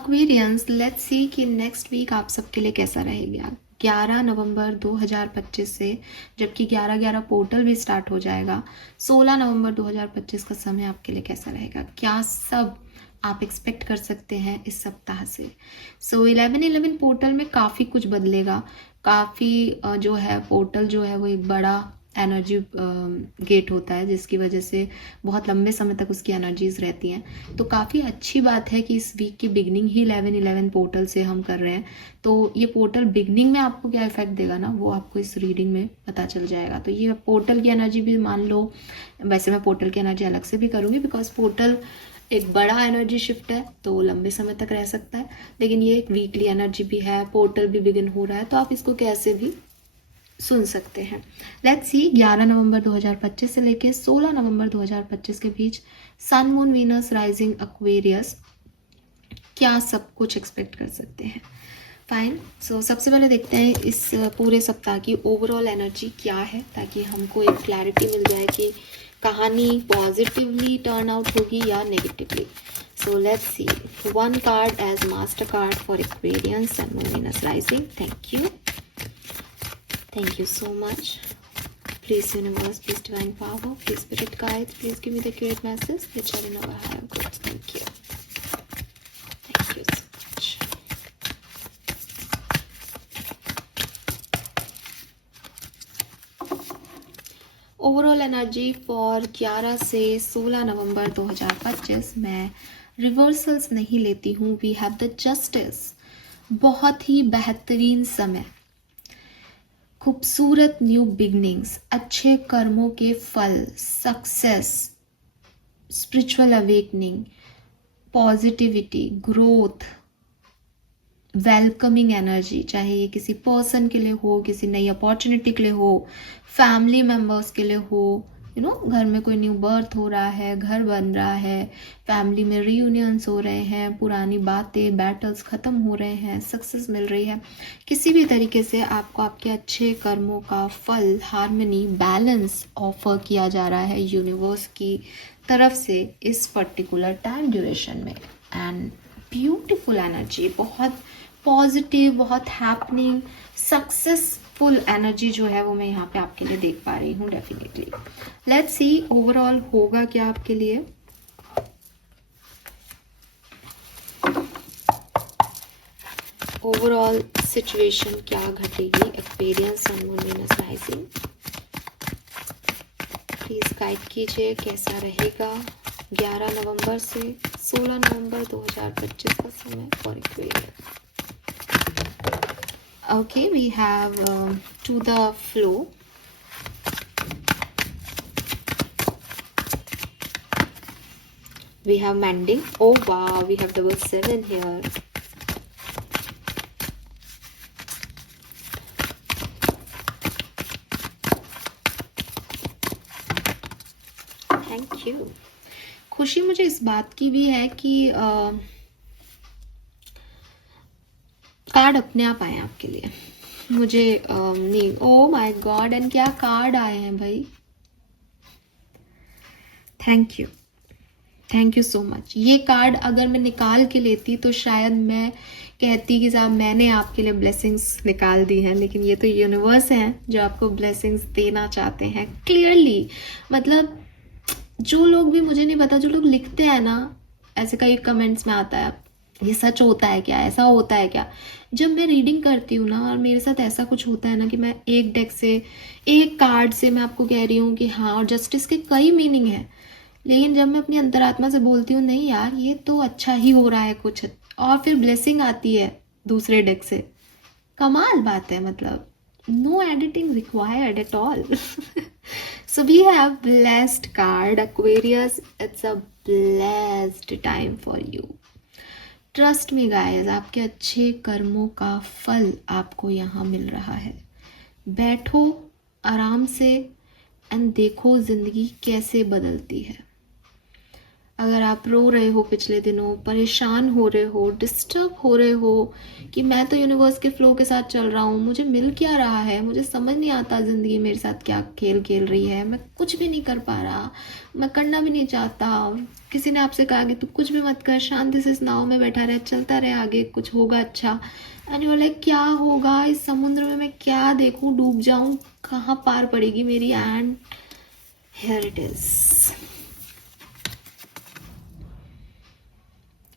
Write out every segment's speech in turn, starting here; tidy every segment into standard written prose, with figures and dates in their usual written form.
Aquarians, let's see कि next week आप सबके लिए कैसा रहेगा 11 नवंबर 2025 से, जबकि 11/11 पोर्टल भी स्टार्ट हो जाएगा। 16 नवंबर 2025 का समय आपके लिए कैसा रहेगा, क्या सब आप एक्सपेक्ट कर सकते हैं इस सप्ताह से। सो 11/11 पोर्टल में काफ़ी कुछ बदलेगा। काफ़ी जो है पोर्टल जो है वो एक बड़ा एनर्जी गेट होता है, जिसकी वजह से बहुत लंबे समय तक उसकी एनर्जीज रहती हैं। तो काफ़ी अच्छी बात है कि इस वीक की बिगनिंग ही 11/11 पोर्टल से हम कर रहे हैं। तो ये पोर्टल बिगनिंग में आपको क्या इफेक्ट देगा ना, वो आपको इस रीडिंग में पता चल जाएगा। तो ये पोर्टल की एनर्जी भी मान लो, वैसे मैं पोर्टल की एनर्जी अलग से भी करूँगी बिकॉज पोर्टल एक बड़ा एनर्जी शिफ्ट है तो लंबे समय तक रह सकता है, लेकिन ये एक वीकली एनर्जी भी है, पोर्टल भी बिगिन हो रहा है, तो आप इसको कैसे भी सुन सकते हैं। लेट्स सी 11 नवंबर 2025 से लेके 16 नवंबर 2025 के बीच sun moon Venus rising Aquarius क्या सब कुछ एक्सपेक्ट कर सकते हैं। फाइन, सो सबसे पहले देखते हैं इस पूरे सप्ताह की ओवरऑल एनर्जी क्या है, ताकि हमको एक क्लैरिटी मिल जाए कि कहानी पॉजिटिवली टर्न आउट होगी या negatively. So let's see, one card as master card for Aquarians sun moon Venus rising. Thank you, thank you so much. Please universe, please divine power, please spirit guides, please give me the accurate message which are in our higher goods. Thank you. Thank you so much. Overall energy for 11 से 16 नवंबर 2025 मैं reversals नहीं लेती हूँ। We have the justice, बहुत ही बेहतरीन समय, खूबसूरत न्यू बिगनिंग्स, अच्छे कर्मों के फल, success, spiritual awakening, positivity, growth, welcoming energy, चाहे ये किसी पर्सन के लिए हो, किसी नई अपॉर्चुनिटी के लिए हो, फैमिली मेम्बर्स के लिए हो, घर में कोई न्यू बर्थ हो रहा है, घर बन रहा है, फैमिली में रीयूनियंस हो रहे हैं, पुरानी बातें बैटल्स ख़त्म हो रहे हैं, सक्सेस मिल रही है। किसी भी तरीके से आपको आपके अच्छे कर्मों का फल, हार्मनी, बैलेंस ऑफर किया जा रहा है यूनिवर्स की तरफ से इस पर्टिकुलर टाइम ड्यूरेशन में। एंड ब्यूटिफुल एनर्जी, बहुत पॉजिटिव, बहुत हैपनिंग, सक्सेसफुल एनर्जी जो है वो मैं यहाँ पे आपके लिए देख पा रही हूँ डेफिनेटली। लेट्स सी ओवरऑल होगा क्या आपके लिए। ओवरऑल सिचुएशन क्या घटेगी Aquarians sun moon Venus rising, please guide कीजिए कैसा रहेगा 11 नवंबर से 16 नवंबर 2025 का समय for Aquarians. Okay, we have to the flow. We have mending. Oh wow, we have double 7 here. Thank you. खुशी मुझे इस बात की भी है कि कार्ड अपने आप आए आपके लिए। मुझे नहीं, ओ माय गॉड, एंड क्या कार्ड आए हैं भाई, thank you, thank you so much. ये कार्ड अगर मैं निकाल के लेती तो शायद मैं कहती कि साहब मैंने आपके लिए ब्लेसिंग्स निकाल दी हैं, लेकिन ये तो यूनिवर्स हैं जो आपको ब्लेसिंग्स देना चाहते हैं क्लियरली। मतलब जो लोग भी, मुझे नहीं पता, जो लोग लिखते हैं ना, ऐसे कई कमेंट्स में आता है ये सच होता है क्या, ऐसा होता है क्या। जब मैं रीडिंग करती हूँ ना और मेरे साथ ऐसा कुछ होता है ना कि मैं एक डेक से, एक कार्ड से मैं आपको कह रही हूँ कि हाँ, और जस्टिस के कई मीनिंग है, लेकिन जब मैं अपनी अंतरात्मा से बोलती हूँ नहीं यार ये तो अच्छा ही हो रहा है कुछ, और फिर ब्लेसिंग आती है दूसरे डेक से, कमाल बात है। मतलब no editing required at all. So we have blessed card Aquarius. It's a blessed time for you. Trust me guys, आपके अच्छे कर्मों का फल आपको यहाँ मिल रहा है। बैठो आराम से एंड देखो जिंदगी कैसे बदलती है। अगर आप रो रहे हो पिछले दिनों, परेशान हो रहे हो, डिस्टर्ब हो रहे हो कि मैं तो यूनिवर्स के फ्लो के साथ चल रहा हूँ, मुझे मिल क्या रहा है, मुझे समझ नहीं आता ज़िंदगी मेरे साथ क्या खेल खेल रही है, मैं कुछ भी नहीं कर पा रहा, मैं करना भी नहीं चाहता, किसी ने आपसे कहा कि तू कुछ भी मत कर, शांति से इस नाव में बैठा रहे, चलता रहे आगे, कुछ होगा अच्छा। एंड यू लाइक क्या होगा इस समुद्र में, मैं क्या देखूँ, डूब जाऊँ, कहाँ पार पड़ेगी मेरी। एंड हियर इट इज़,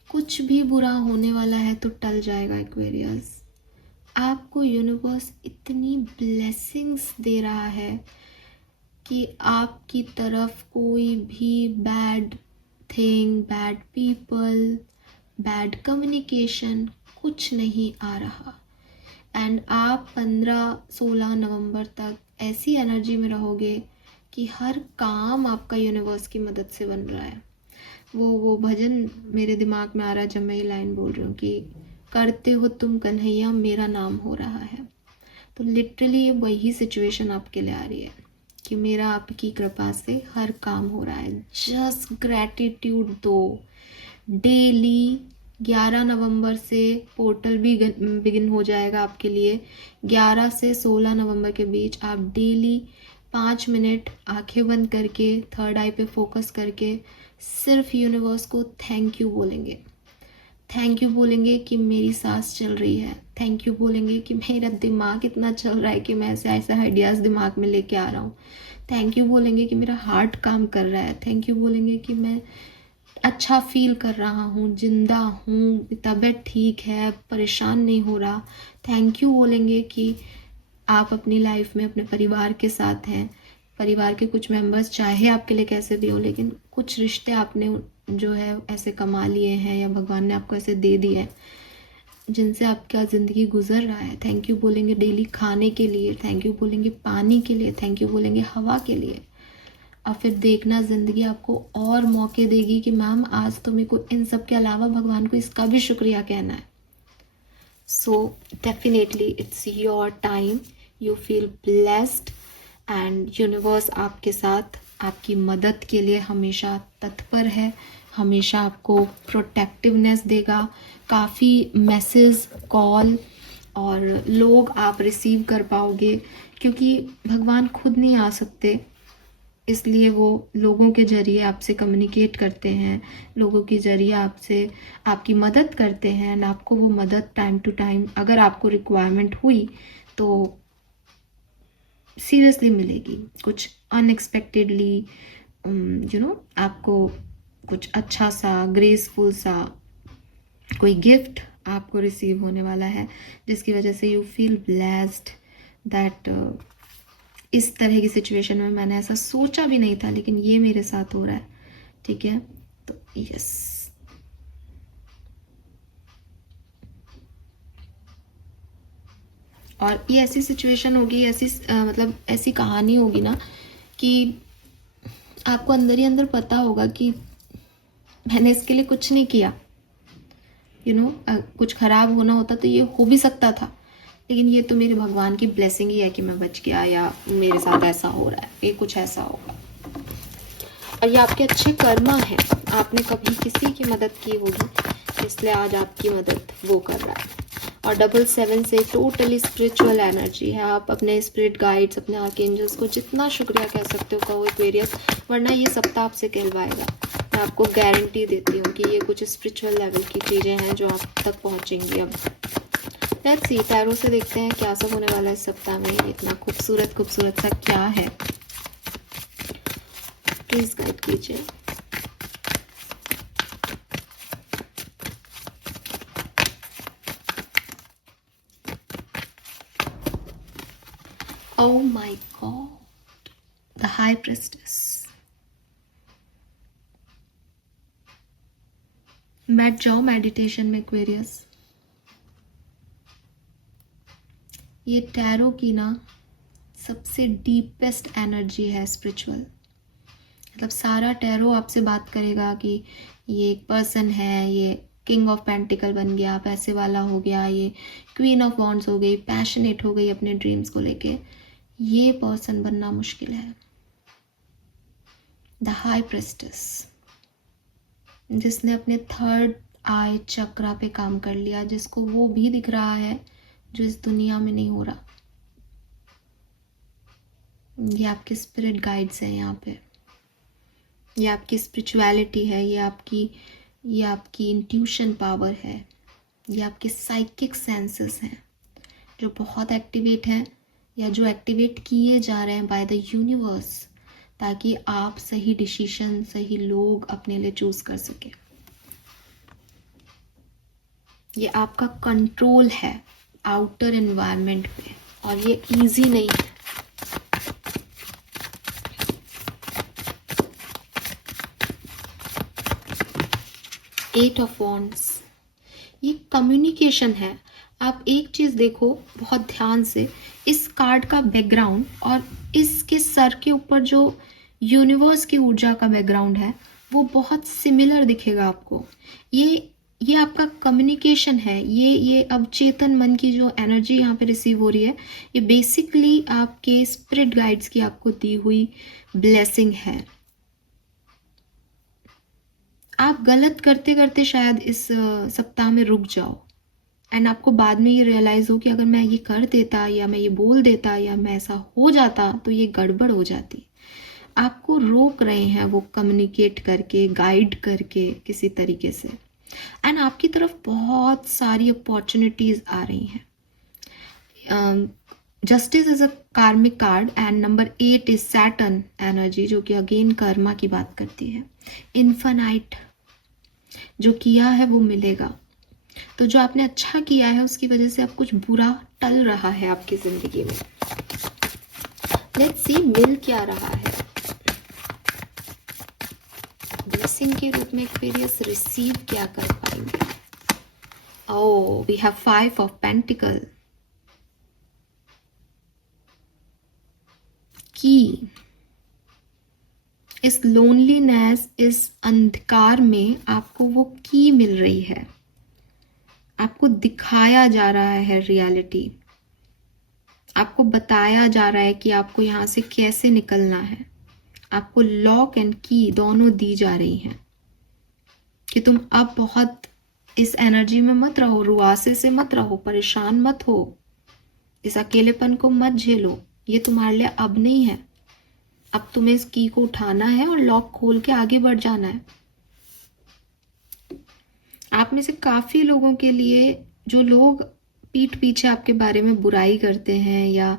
कुछ भी बुरा होने वाला है तो टल जाएगा एक्वेरियस। आपको यूनिवर्स इतनी ब्लेसिंग्स दे रहा है कि आपकी तरफ कोई भी bad thing, bad people, bad communication कुछ नहीं आ रहा। एंड आप 15-16 नवंबर तक ऐसी एनर्जी में रहोगे कि हर काम आपका यूनिवर्स की मदद से बन रहा है। वो भजन मेरे दिमाग में आ रहा है जब मैं ये लाइन बोल रही हूँ कि करते हो तुम कन्हैया मेरा नाम हो रहा है। तो लिटरली वही सिचुएशन आपके लिए आ रही है कि मेरा आपकी कृपा से हर काम हो रहा है। जस्ट ग्रैटिट्यूड दो। डेली 11 नवंबर से पोर्टल भी बिगिन हो जाएगा आपके लिए। 11 से 16 नवंबर के बीच आप डेली 5 मिनट आंखें बंद करके थर्ड आई पे फोकस करके सिर्फ यूनिवर्स को थैंक यू बोलेंगे। थैंक यू बोलेंगे कि मेरी सांस चल रही है। थैंक यू बोलेंगे कि मेरा दिमाग इतना चल रहा है कि मैं ऐसे ऐसे आइडियाज़ दिमाग में लेके आ रहा हूँ। थैंक यू बोलेंगे कि मेरा हार्ट काम कर रहा है। थैंक यू बोलेंगे कि मैं अच्छा फील कर रहा हूँ, जिंदा हूँ, तबीयत ठीक है, परेशान नहीं हो रहा। थैंक यू बोलेंगे कि आप अपनी लाइफ में अपने परिवार के साथ हैं। परिवार के कुछ मेंबर्स चाहे आपके लिए कैसे भी हो, लेकिन कुछ रिश्ते आपने जो है ऐसे कमा लिए हैं या भगवान ने आपको ऐसे दे दिए हैं जिनसे आपका ज़िंदगी गुजर रहा है। थैंक यू बोलेंगे डेली खाने के लिए। थैंक यू बोलेंगे पानी के लिए। थैंक यू बोलेंगे हवा के लिए। और फिर देखना ज़िंदगी आपको और मौके देगी कि मैम आज तो मेरे को इन सब के अलावा भगवान को इसका भी शुक्रिया कहना है। So definitely it's your time, you feel blessed and universe आपके साथ आपकी मदद के लिए हमेशा तत्पर है, हमेशा आपको प्रोटेक्टिवनेस देगा। काफ़ी मैसेज, कॉल और लोग आप रिसीव कर पाओगे क्योंकि भगवान खुद नहीं आ सकते, इसलिए वो लोगों के ज़रिए आपसे कम्युनिकेट करते हैं, लोगों के ज़रिए आपसे आपकी मदद करते हैं। एंड आपको वो मदद टाइम टू टाइम अगर आपको रिक्वायरमेंट हुई तो सीरियसली मिलेगी। कुछ अनएक्सपेक्टेडली आपको कुछ अच्छा सा ग्रेसफुल सा कोई गिफ्ट आपको रिसीव होने वाला है जिसकी वजह से यू फील ब्लेस्ड दैट इस तरह की सिचुएशन में मैंने ऐसा सोचा भी नहीं था लेकिन ये मेरे साथ हो रहा है। ठीक है, तो यस, और ये ऐसी सिचुएशन होगी, ऐसी मतलब ऐसी कहानी होगी ना कि आपको अंदर ही अंदर पता होगा कि मैंने इसके लिए कुछ नहीं किया। कुछ खराब होना होता तो ये हो भी सकता था, लेकिन ये तो मेरे भगवान की ब्लेसिंग ही है कि मैं बच गया या मेरे साथ ऐसा हो रहा है, ये कुछ ऐसा होगा। और ये आपके अच्छे कर्मा है, आपने कभी किसी की मदद की होगी इसलिए आज आपकी मदद वो कर रहा है। और 77 से टोटली स्पिरिचुअल एनर्जी है। आप अपने स्पिरिट गाइड्स, अपने आर्कएंजल्स को जितना शुक्रिया कह सकते हो कहो एक्वेरियस, वरना ये सप्ताह आपसे कहलवाएगा। मैं आपको गारंटी देती हूँ कि ये कुछ स्पिरिचुअल लेवल की चीज़ें हैं जो आप तक पहुँचेंगी। अब लेट्स सी, टैरो से देखते हैं क्या सब होने वाला है इस सप्ताह में। इतना खूबसूरत खूबसूरत सा क्या है, प्लीज गाइड कीजिए। Oh my God, the High Priestess. बैठ जाओ मेडिटेशन में एक्वेरियस। ये टैरो की ना सबसे डीपेस्ट एनर्जी है स्पिरिचुअल। मतलब सारा टैरो आपसे बात करेगा कि ये एक पर्सन है, ये किंग ऑफ पेंटिकल बन गया, पैसे वाला हो गया, ये क्वीन ऑफ वॉन्ड्स हो गई, पैशनेट हो गई अपने ड्रीम्स को लेके। ये पर्सन बनना मुश्किल है। द हाई प्रेस्टेस, जिसने अपने थर्ड आई चक्रा पे काम कर लिया, जिसको वो भी दिख रहा है जो इस दुनिया में नहीं हो रहा। ये आपके स्पिरिट गाइड्स हैं यहाँ पे, ये आपकी स्पिरिचुअलिटी है, ये आपकी इंट्यूशन पावर है, ये आपके साइकिक सेंसेस हैं जो बहुत एक्टिवेट हैं या जो एक्टिवेट किए जा रहे हैं बाय द यूनिवर्स, ताकि आप सही डिसीजन, सही लोग अपने लिए चूज कर सके। ये आपका कंट्रोल है आउटर एनवायरनमेंट पे, और ये इजी नहीं है। एट ऑफ वॉन्ड्स, ये कम्युनिकेशन है। आप एक चीज देखो बहुत ध्यान से, इस कार्ड का बैकग्राउंड और इसके सर के ऊपर जो यूनिवर्स की ऊर्जा का बैकग्राउंड है वो बहुत सिमिलर दिखेगा आपको। ये आपका कम्युनिकेशन है। ये अब चेतन मन की जो एनर्जी यहाँ पे रिसीव हो रही है, ये बेसिकली आपके स्पिरिट गाइड्स की आपको दी हुई ब्लेसिंग है। आप गलत करते करते शायद इस सप्ताह में रुक जाओ, एंड आपको बाद में ये रियलाइज हो कि अगर मैं ये कर देता या मैं ये बोल देता या मैं ऐसा हो जाता तो ये गड़बड़ हो जाती। आपको रोक रहे हैं वो कम्युनिकेट करके, गाइड करके किसी तरीके से, एंड आपकी तरफ बहुत सारी अपॉर्चुनिटीज आ रही हैं। जस्टिस इज अ कार्मिक card and number 8 is Saturn energy, जो कि अगेन कर्मा की बात करती है। इन्फिनाइट, जो किया है वो मिलेगा। तो जो आपने अच्छा किया है उसकी वजह से अब कुछ बुरा टल रहा है आपकी जिंदगी में। लेट्स सी मिल क्या रहा है। ब्लेसिंग के रूप में एक्वेरियस रिसीव क्या कर पाएंगे। ओह, वी हैव 5 ऑफ पेंटिकल की। इस लोनलीनेस, इस अंधकार में आपको वो की मिल रही है, आपको दिखाया जा रहा है रियलिटी, आपको बताया जा रहा है कि आपको यहाँ से कैसे निकलना है। आपको लॉक एंड की दोनों दी जा रही हैं कि तुम अब बहुत इस एनर्जी में मत रहो, रुआसे से मत रहो, परेशान मत हो, इस अकेलेपन को मत झेलो। ये तुम्हारे लिए अब नहीं है। अब तुम्हें इस की को उठाना है और लॉक खोल के आगे बढ़ जाना है। आप में से काफी लोगों के लिए, जो लोग पीठ पीछे आपके बारे में बुराई करते हैं या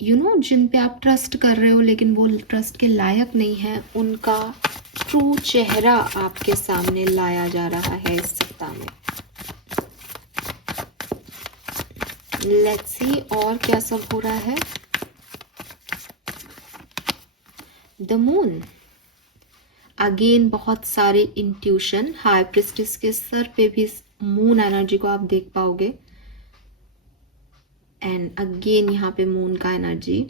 जिन पे आप ट्रस्ट कर रहे हो लेकिन वो ट्रस्ट के लायक नहीं है, उनका ट्रू चेहरा आपके सामने लाया जा रहा है इस सप्ताह में। लेट्स सी और क्या सब हो रहा है। द मून, अगेन बहुत सारे इंट्यूशन। हाई प्रिस्टिस के सर पे भी मून एनर्जी को आप देख पाओगे, एंड अगेन यहाँ पे मून का energy.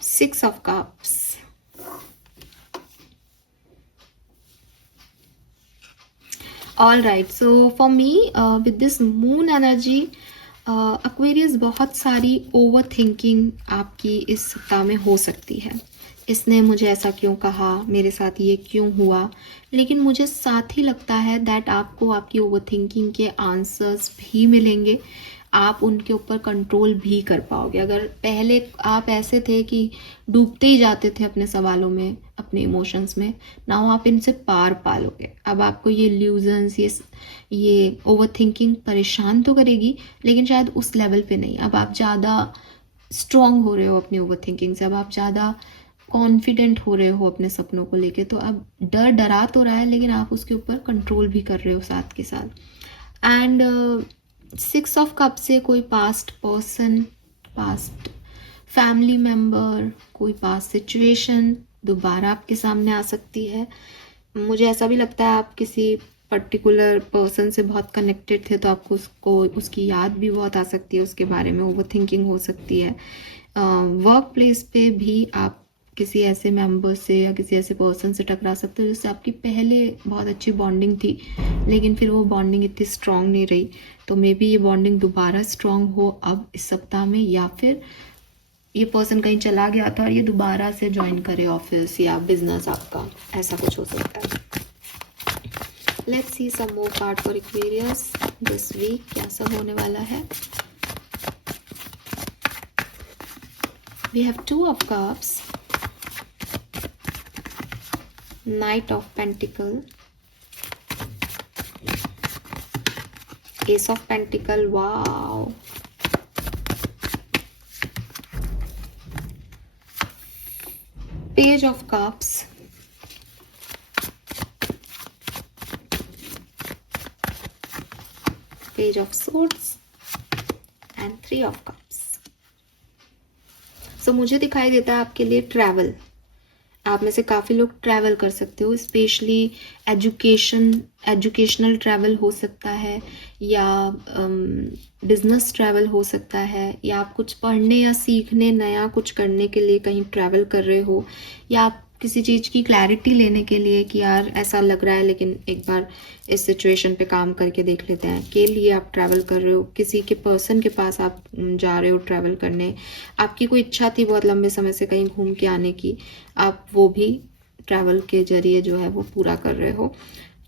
Six of Cups, all right, so for me with this moon energy, Aquarius, बहुत सारी ओवर थिंकिंग आपकी इस सप्ताह में हो सकती है। इसने मुझे ऐसा क्यों कहा, मेरे साथ ये क्यों हुआ, लेकिन मुझे साथ ही लगता है दैट आपको आपकी ओवर थिंकिंग के आंसर्स भी मिलेंगे, आप उनके ऊपर कंट्रोल भी कर पाओगे। अगर पहले आप ऐसे थे कि डूबते ही जाते थे अपने सवालों में, अपने इमोशंस में, नाउ आप इनसे पार पालोगे। अब आपको ये इल्यूजन्स, ये ओवर थिंकिंग परेशान तो करेगी लेकिन शायद उस लेवल पे नहीं। अब आप ज़्यादा स्ट्रॉन्ग हो रहे हो अपनी ओवर थिंकिंग से, अब आप ज़्यादा कॉन्फिडेंट हो रहे हो अपने सपनों को लेके। तो अब डरा तो रहा है लेकिन आप उसके ऊपर कंट्रोल भी कर रहे हो साथ के साथ। एंड 6 ऑफ कप से कोई past person, past family member, कोई पास्ट सिचुएशन दोबारा आपके सामने आ सकती है। मुझे ऐसा भी लगता है आप किसी पर्टिकुलर पर्सन से बहुत कनेक्टेड थे तो आपको उसकी याद भी बहुत आ सकती है, उसके बारे में ओवर थिंकिंग हो सकती है। वर्क प्लेस पे भी आप किसी ऐसे मेंबर से या किसी ऐसे पर्सन से टकरा सकते हो जिससे आपकी पहले बहुत अच्छी बॉन्डिंग थी, लेकिन फिर वो बॉन्डिंग इतनी स्ट्रांग नहीं रही। तो मे बी ये बॉन्डिंग दोबारा स्ट्रांग हो अब इस सप्ताह में, या फिर ये पर्सन कहीं चला गया था और ये दोबारा से ज्वाइन करे ऑफिस या बिजनेस आपका, ऐसा कुछ हो सकता है। Let's see some more card for Aquarius this week, क्या सब होने वाला है। We have 2 of cups, Knight of Pentacle, Ace of Pentacle, wow, Page of Cups, Page of Swords and 3 of Cups. So मुझे दिखाई देता है आपके लिए ट्रैवल, आप में से काफ़ी लोग ट्रैवल कर सकते हो, स्पेशली एजुकेशनल ट्रैवल हो सकता है, या बिजनेस ट्रैवल हो सकता है, या आप कुछ पढ़ने या सीखने नया कुछ करने के लिए कहीं ट्रैवल कर रहे हो, या आप किसी चीज़ की क्लैरिटी लेने के लिए कि यार ऐसा लग रहा है लेकिन एक बार इस सिचुएशन पे काम करके देख लेते हैं, के लिए आप ट्रैवल कर रहे हो। किसी के पर्सन के पास आप जा रहे हो ट्रैवल करने, आपकी कोई इच्छा थी बहुत लंबे समय से कहीं घूम के आने की, आप वो भी ट्रैवल के जरिए जो है वो पूरा कर रहे हो,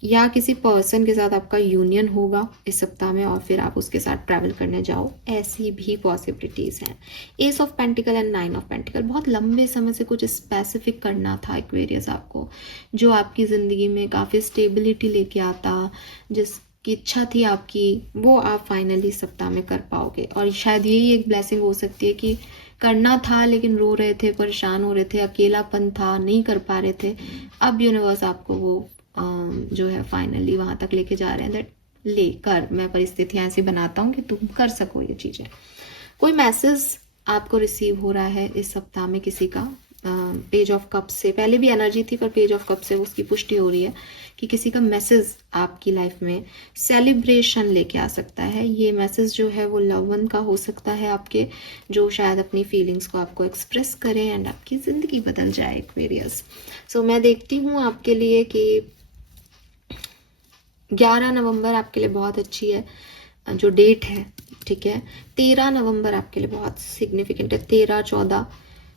या किसी पर्सन के साथ आपका यूनियन होगा इस सप्ताह में और फिर आप उसके साथ ट्रैवल करने जाओ, ऐसी भी पॉसिबिलिटीज़ हैं। S of pentacle and 9 of pentacle, बहुत लंबे समय से कुछ स्पेसिफिक करना था एक्वेरियस आपको, जो आपकी ज़िंदगी में काफ़ी स्टेबिलिटी लेके आता, जिसकी इच्छा थी आपकी, वो आप फाइनली सप्ताह में कर पाओगे। और शायद यही एक ब्लेसिंग हो सकती है कि करना था लेकिन रो रहे थे, परेशान हो रहे थे, अकेलापन था, नहीं कर पा रहे थे, अब यूनिवर्स आपको वो जो है फाइनली वहाँ तक लेके जा रहे हैं, दैट ले कर, मैं परिस्थितियाँ ऐसी बनाता हूँ कि तुम कर सको ये चीज़ें। कोई मैसेज आपको रिसीव हो रहा है इस सप्ताह में किसी का, पेज ऑफ कप से पहले भी एनर्जी थी पर पेज ऑफ कप से उसकी पुष्टि हो रही है कि किसी का मैसेज आपकी लाइफ में सेलिब्रेशन लेके आ सकता है। ये मैसेज जो है वो लव वन का हो सकता है आपके, जो शायद अपनी फीलिंग्स को आपको एक्सप्रेस करें एंड आपकी ज़िंदगी बदल जाए एक्वेरियस। सो मैं देखती हूँ आपके लिए कि 11 नवंबर आपके लिए बहुत अच्छी है जो डेट है, ठीक है। 13 नवंबर आपके लिए बहुत सिग्निफिकेंट है, 13, 14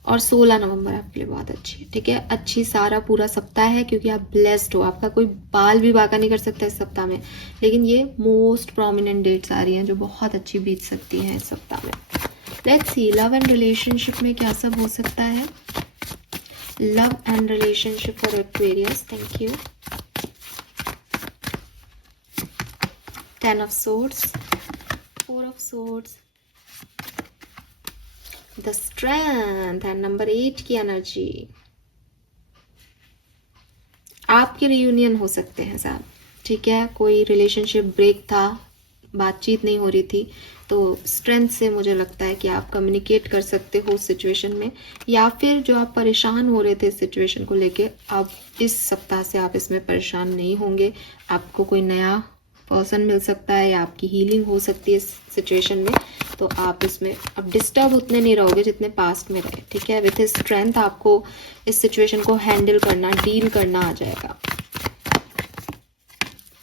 और 16 नवंबर आपके लिए बहुत अच्छी है, ठीक है। अच्छी सारा पूरा सप्ताह है क्योंकि आप ब्लेस्ड हो, आपका कोई बाल भी बाका नहीं कर सकता इस सप्ताह में, लेकिन ये मोस्ट प्रोमिनेंट डेट्स आ रही हैं जो बहुत अच्छी बीत सकती हैं इस सप्ताह में। Let's see love and relationship में क्या सब हो सकता है। Love and relationship for Aquarius, thank you. 10 of swords, 4 of swords, the strength and number 8 की एनर्जी। आपके रियूनियन हो सकते हैं साहब, ठीक है। कोई रिलेशनशिप ब्रेक था, बातचीत नहीं हो रही थी, तो स्ट्रेंथ से मुझे लगता है कि आप कम्युनिकेट कर सकते हो उस सिचुएशन में, या फिर जो आप परेशान हो रहे थे इस सिचुएशन को लेके, अब इस सप्ताह से आप इसमें परेशान नहीं होंगे। आपको कोई नया पर्सन मिल सकता है या आपकी हीलिंग हो सकती है इस सिचुएशन में, तो आप इसमें अब डिस्टर्ब उतने नहीं रहोगे जितने पास्ट में रहे, ठीक है। विथ स्ट्रेंथ आपको इस सिचुएशन को हैंडल करना, डील करना आ जाएगा,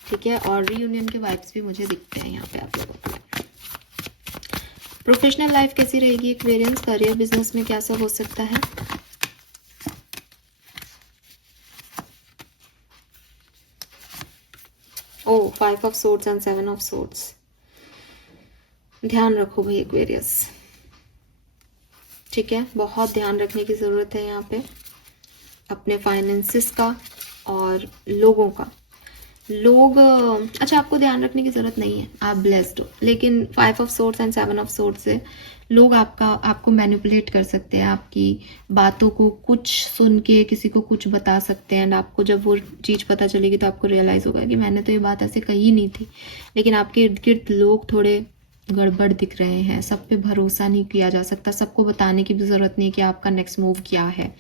ठीक है। और रीयूनियन के वाइब्स भी मुझे दिखते हैं यहाँ पे आप लोगों को। प्रोफेशनल लाइफ कैसी रहेगी एक्वेरियंस, करियर बिजनेस में क्या सब हो सकता है। ओ 5 of swords and 7 of swords, ध्यान रखो भाई एक्वेरियस, ठीक है। बहुत ध्यान रखने की ज़रूरत है यहाँ पे अपने फाइनेंसिस का और लोगों का। लोग अच्छा, आपको ध्यान रखने की ज़रूरत नहीं है, आप ब्लेस्ड हो, लेकिन 5 of swords and 7 of swords से लोग आपको मैनिपुलेट कर सकते हैं, आपकी बातों को कुछ सुन के किसी को कुछ बता सकते हैं, एंड आपको जब वो चीज़ पता चलेगी तो आपको रियलाइज़ होगा कि मैंने तो ये बात ऐसे कही नहीं थी, लेकिन आपके इर्द गिर्द लोग थोड़े गड़बड़ दिख रहे हैं। सब पे भरोसा नहीं किया जा सकता, सबको बताने की भी ज़रूरत नहीं कि आपका नेक्स्ट मूव क्या है,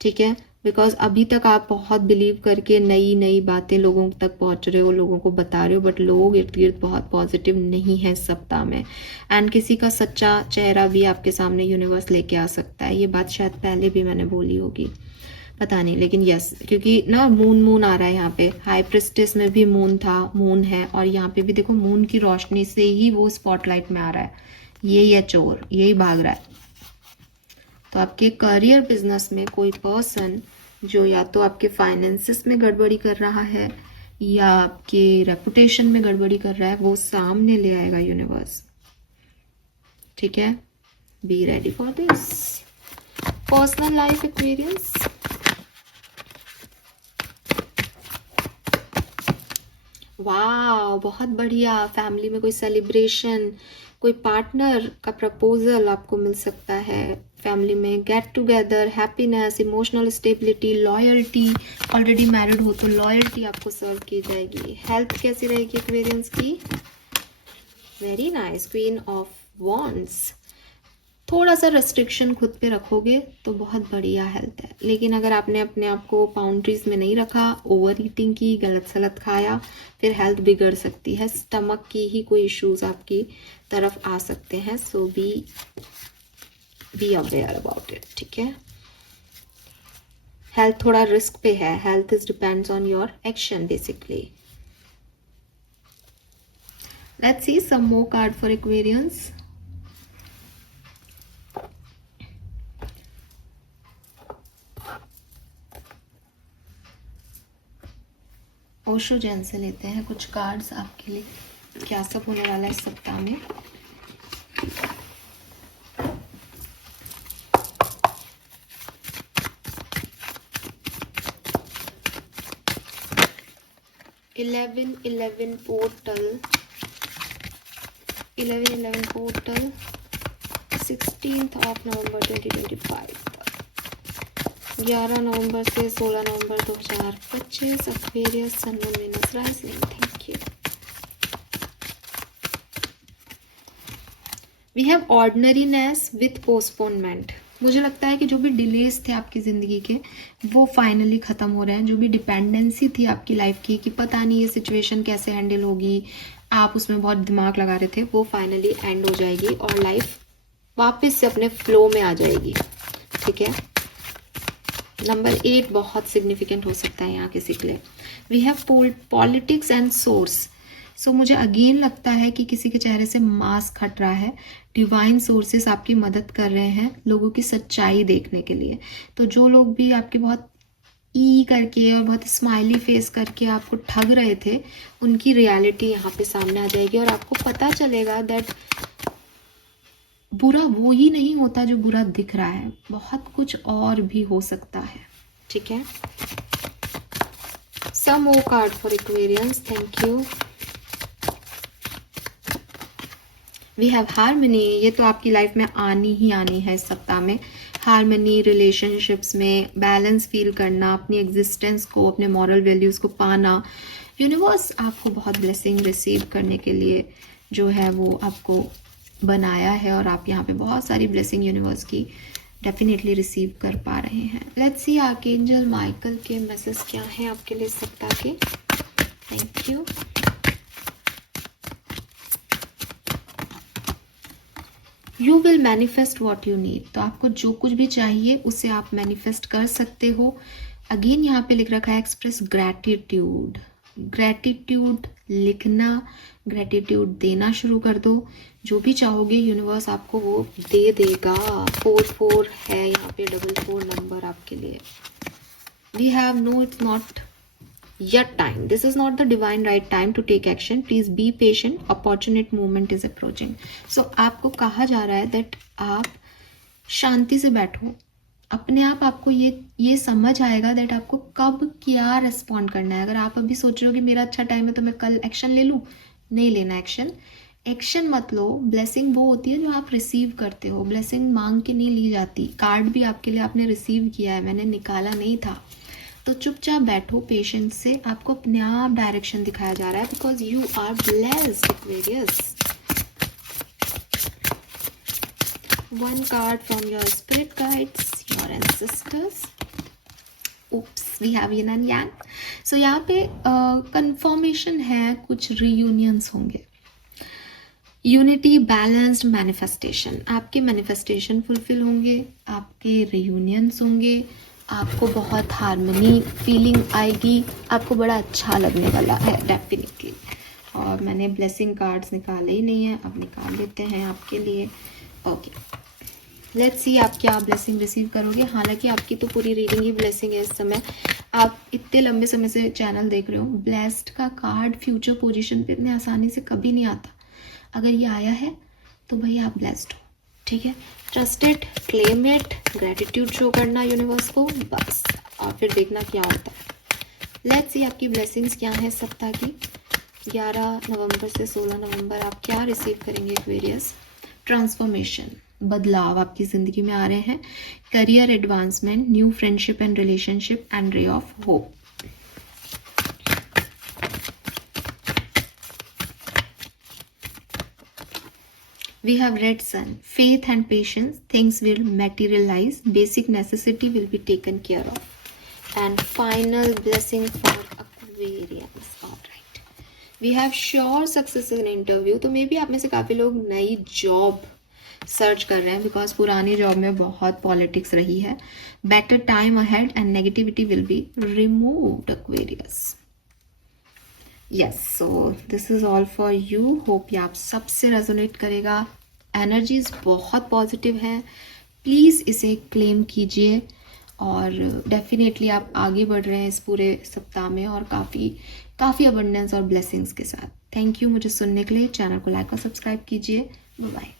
ठीक है। बिकॉज अभी तक आप बहुत बिलीव करके नई नई बातें लोगों तक पहुंच रहे हो, लोगों को बता रहे हो, बट लोग इर्द गिर्द बहुत पॉजिटिव नहीं है इस सप्ताह में। एंड किसी का सच्चा चेहरा भी आपके सामने यूनिवर्स लेके आ सकता है। ये बात शायद पहले भी मैंने बोली होगी, पता नहीं, लेकिन यस, क्योंकि ना मून आ रहा है यहाँ पे। हाई प्रिस्टेस में भी मून था, मून है, और यहाँ पे भी देखो मून की रोशनी से ही वो स्पॉटलाइट में आ रहा है। यही है चोर, यही भाग रहा है। तो आपके करियर बिजनेस में कोई पर्सन जो या तो आपके फाइनेंसिस में गड़बड़ी कर रहा है या आपके रेपुटेशन में गड़बड़ी कर रहा है, वो सामने ले आएगा यूनिवर्स। ठीक है, be ready for this. Personal life experience, वाह, बहुत बढ़िया। फैमिली में कोई सेलिब्रेशन, कोई पार्टनर का प्रपोजल आपको मिल सकता है। फैमिली में get together, happiness, emotional stability, loyalty. Already married हो तो लॉयल्टी आपको सर्व की जाएगी। हेल्थ कैसी रहेगी एक्वेरियंस की? Very nice, queen of wands. थोड़ा सा रेस्ट्रिक्शन खुद पे रखोगे तो बहुत बढ़िया हेल्थ है, लेकिन अगर आपने अपने आप को बाउंड्रीज में नहीं रखा, ओवर ईटिंग की, गलत सलत खाया, फिर हेल्थ बिगड़ सकती है। स्टमक की ही कोई इश्यूज आपकी तरफ आ सकते हैं। So be aware about it. ठीक है, हेल्थ थोड़ा रिस्क पे है। Health is depends on your action basically. Let's see some more card for Aquarians. Osho Jain से लेते हैं कुछ कार्ड्स आपके लिए, क्या सब होने वाला है इस सप्ताह में। Eleven portal, 16th of November 2025, 11 नवंबर से 16 नवंबर 2025, Aquarius, sun, moon, Venus, rising. Thank you. We have ordinariness with postponement. मुझे लगता है कि जो भी डिलेज थे आपकी ज़िंदगी के, वो फाइनली ख़त्म हो रहे हैं। जो भी डिपेंडेंसी थी आपकी लाइफ की कि पता नहीं ये सिचुएशन कैसे हैंडल होगी, आप उसमें बहुत दिमाग लगा रहे थे, वो फाइनली एंड हो जाएगी और लाइफ वापस से अपने फ्लो में आ जाएगी। ठीक है, नंबर 8 बहुत सिग्निफिकेंट हो सकता है यहाँ किसी के लिए। We have politics and source. So मुझे अगेन लगता है कि किसी के चेहरे से मास्क हट रहा है। डिवाइन सोर्सेस आपकी मदद कर रहे हैं लोगों की सच्चाई देखने के लिए। तो जो लोग भी आपकी बहुत ई करके और बहुत स्माइली फेस करके आपको ठग रहे थे, उनकी रियलिटी यहाँ पे सामने आ जाएगी और आपको पता चलेगा दैट बुरा वो ही नहीं होता जो बुरा दिख रहा है, बहुत कुछ और भी हो सकता है। ठीक है, some more card for Aquarians. Thank you. We have harmony. ये तो आपकी लाइफ में आनी ही आनी है इस सप्ताह में। हार्मनी, रिलेशनशिप्स में बैलेंस फील करना, अपनी एग्जिस्टेंस को, अपने मॉरल वैल्यूज़ को पाना। यूनिवर्स आपको बहुत ब्लेसिंग रिसीव करने के लिए जो है वो आपको बनाया है और आप यहाँ पे बहुत सारी ब्लेसिंग यूनिवर्स की डेफिनेटली रिसीव कर पा रहे हैं। लेट्स सी आर्कएंजल माइकल के मैसेज क्या हैं आपके लिए इस सप्ताह के। Thank you. You will manifest what you need. तो आपको जो कुछ भी चाहिए उसे आप मैनिफेस्ट कर सकते हो। अगेन यहाँ पे लिख रखा है एक्सप्रेस ग्रैटिट्यूड। ग्रैटिट्यूड लिखना, ग्रैटिट्यूड देना शुरू कर दो। जो भी चाहोगे यूनिवर्स आपको वो दे देगा। 44 है यहाँ पे, 44 नंबर आपके लिए। We have no, it's not yet time. This is not the divine right time to take action. Please be patient. Opportunate moment is approaching. So आपको कहा जा रहा है that आप शांति से बैठो। अपने आप आपको ये समझ आएगा that आपको कब क्या रिस्पॉन्ड करना है। अगर आप अभी सोच रहे हो कि मेरा अच्छा टाइम है तो मैं कल एक्शन ले लूँ, नहीं लेना एक्शन। एक्शन मत लो। ब्लेसिंग वो होती है जो आप रिसीव करते हो। ब्लेसिंग मांग के नहीं ली जाती। कार्ड भी आपके लिए आपने रिसीव किया है, मैंने निकाला नहीं था। तो चुपचाप बैठो पेशेंस से। आपको अपने आप डायरेक्शन दिखाया जा रहा है because you are blessed Aquarius. One card from your spirit guides, your ancestors. Oops we have yin and yang. So यहाँ पे कंफर्मेशन है, कुछ रीयूनियंस होंगे। यूनिटी, बैलेंस्ड मैनिफेस्टेशन, आपके मैनिफेस्टेशन फुलफिल होंगे, आपके रीयूनियंस होंगे, आपको बहुत हार्मनी फीलिंग आएगी, आपको बड़ा अच्छा लगने वाला है डेफिनेटली। और मैंने ब्लेसिंग कार्ड्स निकाले ही नहीं है, अब निकाल लेते हैं आपके लिए। ओके, लेट्स सी आप क्या ब्लेसिंग रिसीव करोगे। हालांकि आपकी तो पूरी रीडिंग ही ब्लेसिंग है इस समय, आप इतने लंबे समय से चैनल देख रहे हो। ब्लेस्ड का कार्ड फ्यूचर पोजीशन पे इतने आसानी से कभी नहीं आता, अगर ये आया है तो भाई आप ब्लेस्ड हो, ठीक है। Trusted, claim it, gratitude show करना यूनिवर्स को बस, और फिर देखना क्या होता है। लेट्स सी आपकी ब्लेसिंग्स क्या है सप्ताह की। 11 नवंबर से 16 नवंबर आप क्या रिसीव करेंगे एक्वेरियस। ट्रांसफॉर्मेशन, बदलाव आपकी ज़िंदगी में आ रहे हैं। Career advancement, new friendship and relationship and ray of hope. We have red sun, faith and patience, things will materialize, basic necessity will be taken care of. And final blessing for Aquarius. Alright. We have sure success in interview. तो may be आप में से काफ़ी लोग नई job search कर रहे हैं, बिकॉज पुरानी जॉब में बहुत पॉलिटिक्स रही है। Better time ahead and negativity will be removed Aquarius. Yes, so this is all for you. Hope ये आप सबसे रेजोनेट करेगा। एनर्जीज बहुत पॉजिटिव हैं, प्लीज़ इसे क्लेम कीजिए और डेफिनेटली आप आगे बढ़ रहे हैं इस पूरे सप्ताह में और काफ़ी अबंडेंस और ब्लेसिंग्स के साथ। थैंक यू मुझे सुनने के लिए। चैनल को लाइक और सब्सक्राइब कीजिए। Bye bye.